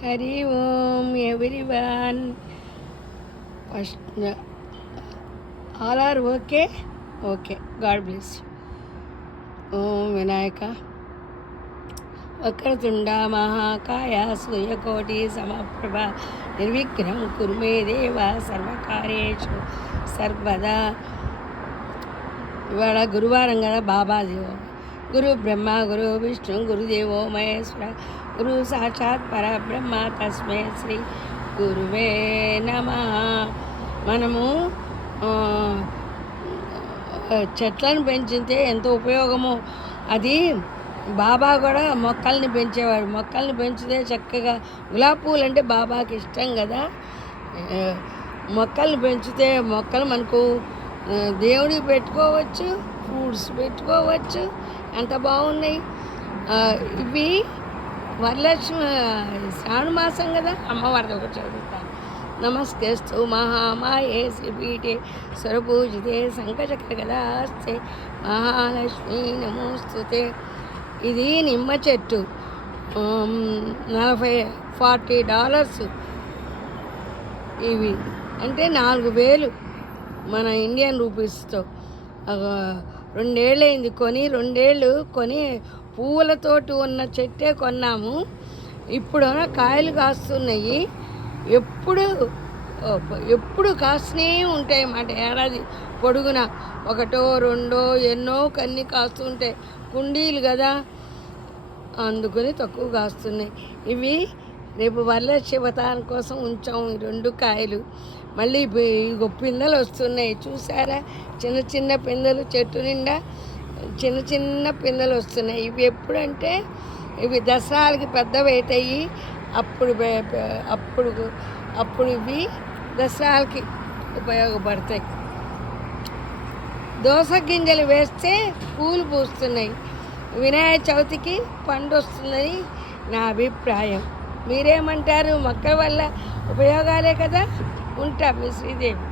Hari Om everyone. First all are okay. Okay, God bless you. Om Vinayaka వక్రతుండ మహాకాయ సూర్యకోటి సమప్రభ నిర్విఘ్నం కురు మే దేవ సర్వకార్యేషు సర్వదా. ఇవాళ గురువారం కదా, బాబాదేవో గురు బ్రహ్మ గురు విష్ణు గురుదేవో మహేశ్వర గురు సాక్షాత్ పరబ్రహ్మ తస్మే శ్రీ గురువే నమః. మనము చెట్లను పెంచితే ఎంతో ఉపయోగమో, అది బాబా కూడా మొక్కల్ని పెంచేవాడు. మొక్కల్ని పెంచితే చక్కగా గులాబీ పూలు అంటే బాబాకి ఇష్టం కదా. మొక్కల్ని పెంచితే మొక్కలు మనకు దేవుడికి పెట్టుకోవచ్చు, ఫ్రూట్స్ పెట్టుకోవచ్చు. ఎంత బాగున్నాయి ఇవి. వరలక్ష్మి శ్రావణ మాసం కదా, అమ్మవారిది ఒకటి చదువుతాను. నమస్కరిస్తూ మహామాయే శ్రీపీఠే స్వరపూజితే శంఖచక్ర గదాస్తే మహాలక్ష్మి నమోస్తుతే. ఇది నిమ్మ చెట్టు, $40 ఇవి. అంటే 4,000 మన ఇండియన్ రూపీస్తో. 2 ఏళ్ళైంది కొని. 2 ఏళ్ళు కొని పువ్వులతోటి ఉన్న చెట్టే కొన్నాము. ఇప్పుడు కాయలు కాస్తున్నాయి. ఎప్పుడు కాస్తూనే ఉంటాయి అన్నమాట. ఏడాది పొడుగున ఒకటో రెండో ఎన్నో కన్ని కాస్తుంటాయి. కుండీలు కదా, అందుకని తక్కువ కాస్తున్నాయి. ఇవి రేపు వరలక్ష్మి కోసం ఉంచాము ఈ 2 కాయలు. మళ్ళీ పిందెలు వస్తున్నాయి చూసారా, చిన్న చిన్న పిందెలు. చెట్టు నిండా చిన్న చిన్న పిందెలు వస్తున్నాయి. ఇవి ఎప్పుడంటే ఇవి దసరాలకి పెద్దవి అవుతాయి. అప్పుడు ఇవి దసరాలకి ఉపయోగపడతాయి. దోస గింజలు వేస్తే పూలు పూస్తున్నాయి. వినాయక చవితికి పండు వస్తుందని నా అభిప్రాయం. మీరేమంటారు? మొక్కల వల్ల ఉపయోగాలే కదా. ఉంటా, మీ శ్రీదేవి.